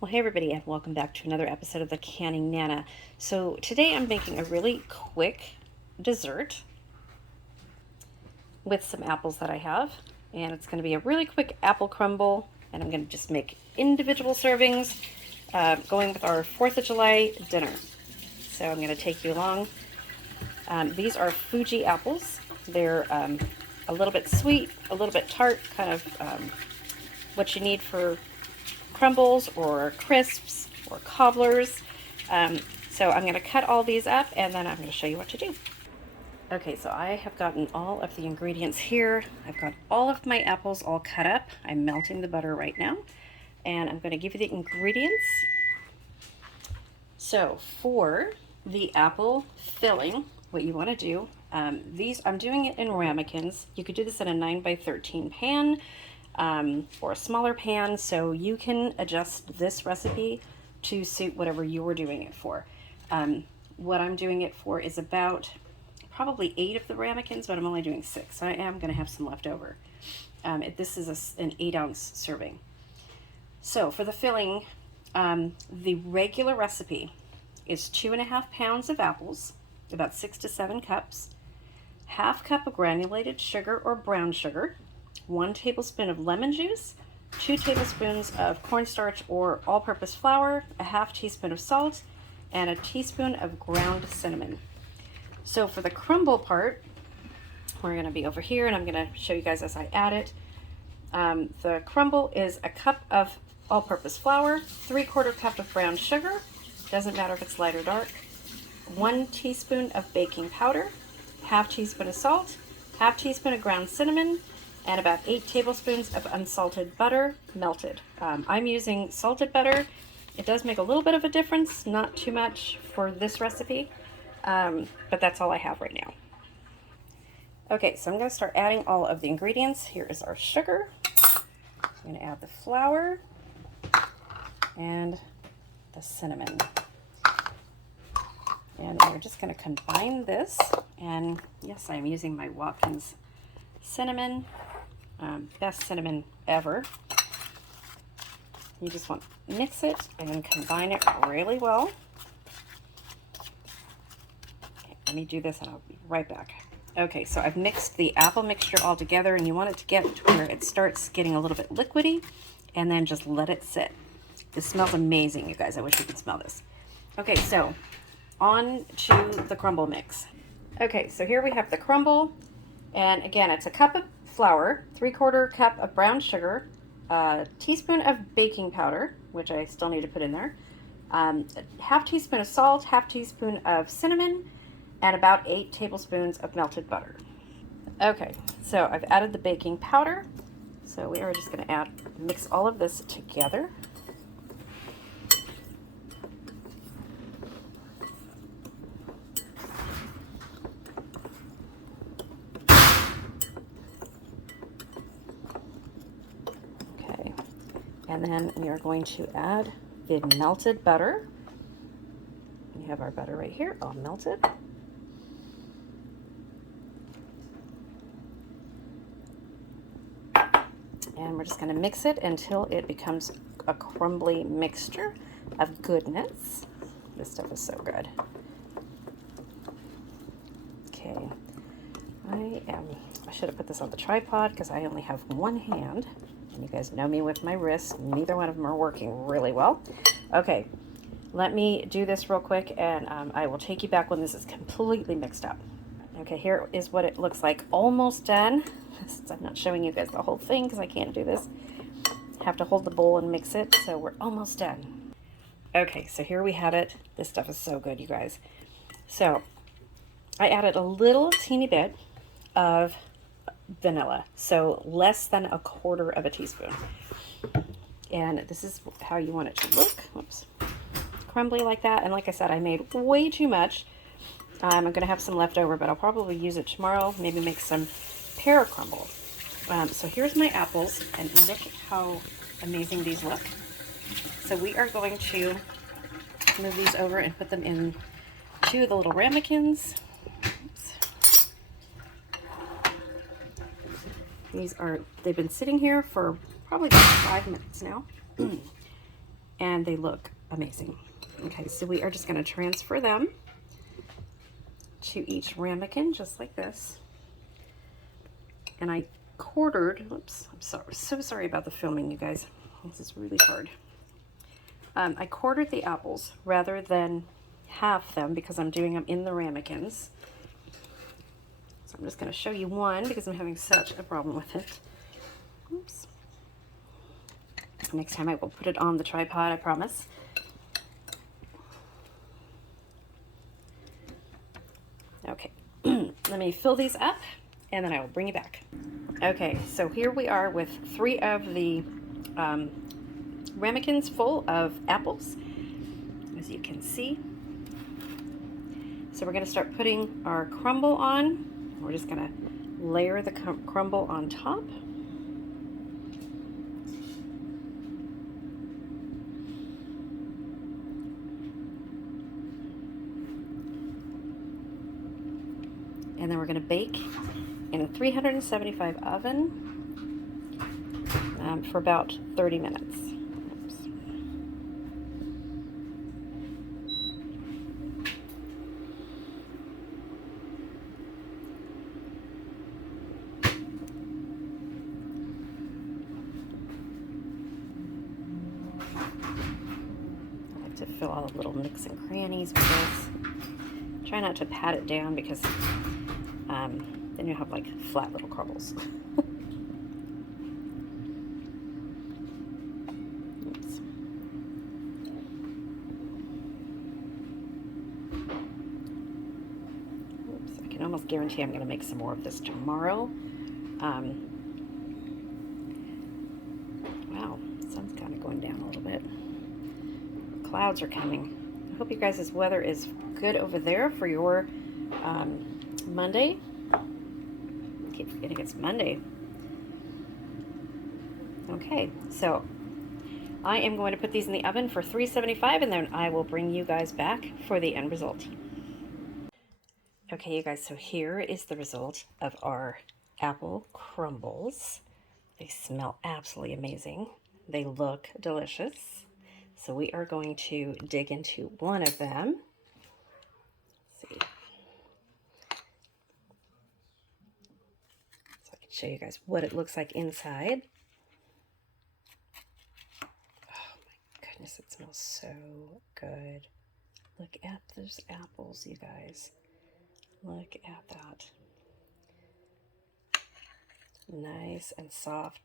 Well, hey everybody, and welcome back to another episode of the Canning Nana. So today I'm making a really quick dessert with some apples that I have, and it's going to be a really quick apple crumble, and I'm going to just make individual servings going with our 4th of July dinner. So I'm going to take you along. These are Fuji apples. They're a little bit sweet, a little bit tart, kind of what you need for crumbles or crisps or cobblers. So I'm going to cut all these up and then I'm going to show you what to do. Okay, so I have gotten all of the ingredients here. I've got all of my apples all cut up. I'm melting the butter right now, and I'm going to give you the ingredients. So for the apple filling, what you want to do, I'm doing it in ramekins. You could do this in a 9x13 pan or a smaller pan, so you can adjust this recipe to suit whatever you were doing it for. What I'm doing it for is about probably 8 of the ramekins, but I'm only doing 6, so I am going to have some left over. This is an 8-ounce serving. So for the filling, the regular recipe is 2.5 pounds of apples, about 6 to 7 cups, ½ cup of granulated sugar or brown sugar, 1 tablespoon of lemon juice, 2 tablespoons of cornstarch or all-purpose flour, a ½ teaspoon of salt, and a teaspoon of ground cinnamon. So for the crumble part, we're going to be over here, and I'm going to show you guys as I add it. The crumble is a cup of all-purpose flour, 3/4 cup of brown sugar, doesn't matter if it's light or dark, 1 teaspoon of baking powder, ½ teaspoon of salt, ½ teaspoon of ground cinnamon, and about 8 tablespoons of unsalted butter, melted. I'm using salted butter. It does make a little bit of a difference, not too much for this recipe, but that's all I have right now. Okay, so I'm going to start adding all of the ingredients. Here is our sugar. I'm going to add the flour and the cinnamon. And we're just going to combine this. And yes, I'm using my Watkins cinnamon. Best cinnamon ever. You just want to mix it and combine it really well. Okay, let me do this and I'll be right back. Okay, so I've mixed the apple mixture all together, and you want it to get to where it starts getting a little bit liquidy, and then just let it sit. This smells amazing, you guys. I wish you could smell this. Okay, so on to the crumble mix. Okay, so here we have the crumble, and again, it's a cup of flour, 3/4 cup of brown sugar, a teaspoon of baking powder, which I still need to put in there, a ½ teaspoon of salt, ½ teaspoon of cinnamon, and about 8 tablespoons of melted butter. Okay, so I've added the baking powder, so we are just going to mix all of this together. And then we are going to add the melted butter. We have our butter right here, all melted. And we're just going to mix it until it becomes a crumbly mixture of goodness. This stuff is so good. Okay, I should have put this on the tripod because I only have one hand. You guys know me with my wrists. Neither one of them are working really well. Okay, let me do this real quick, and I will take you back when this is completely mixed up. Okay, here is what it looks like. Almost done. Since I'm not showing you guys the whole thing because I can't do this. Have to hold the bowl and mix it, so we're almost done. Okay, so here we have it. This stuff is so good, you guys. So I added a little teeny bit of vanilla, so less than 1/4 of a teaspoon, and this is how you want it to look. Oops. Crumbly like that. And like I said, I made way too much. I'm gonna have some left over, but I'll probably use it tomorrow, maybe make some pear crumble. So here's my apples, and look at how amazing these look. So we are going to move these over and put them in 2 of the little ramekins. They've been sitting here for probably about 5 minutes now. and they look amazing. Okay, so we are just going to transfer them to each ramekin just like this. And I quartered, oops, I'm so sorry about the filming, you guys. This is really hard. I quartered the apples rather than half them because I'm doing them in the ramekins. So I'm just going to show you one because I'm having such a problem with it. Oops. Next time I will put it on the tripod, I promise. Okay, let me fill these up and then I will bring you back. Okay, so here we are with 3 of the ramekins full of apples, as you can see. So we're going to start putting our crumble on. We're just going to layer the crumble on top. And then we're going to bake in a 375 oven for about 30 minutes. Oops. I like to fill all the little nooks and crannies with this. Try not to pat it down because then you have like flat little crumbles. Oops. Oops. I can almost guarantee I'm going to make some more of this tomorrow. Wow, the sun's kind of going down a little bit. The clouds are coming. I hope you guys' weather is good over there for your Monday. I keep forgetting it's Monday. Okay, so I am going to put these in the oven for 375 and then I will bring you guys back for the end result. Okay, you guys, so here is the result of our apple crumbles. They smell absolutely amazing. They look delicious. So we are going to dig into one of them. Let's see. So I can show you guys what it looks like inside. Oh my goodness, it smells so good. Look at those apples, you guys. Look at that. Nice and soft.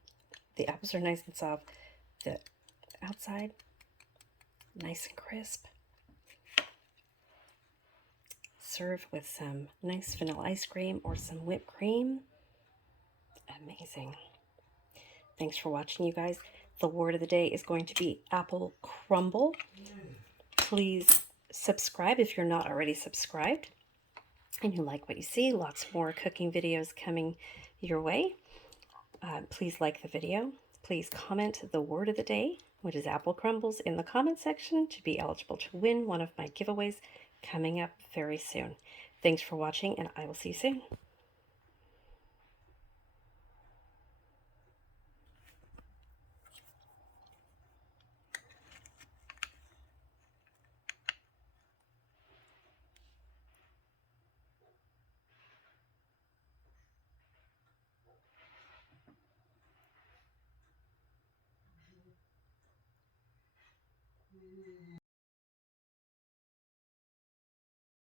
The apples are nice and soft. The outside, nice and crisp. Serve with some nice vanilla ice cream or some whipped cream. Amazing. Thanks for watching, you guys. The word of the day is going to be apple crumble. Please subscribe if you're not already subscribed and you like what you see. Lots more cooking videos coming your way. Please like the video. Please comment the word of the day, which is apple crumbles, in the comment section to be eligible to win one of my giveaways coming up very soon. Thanks for watching, and I will see you soon.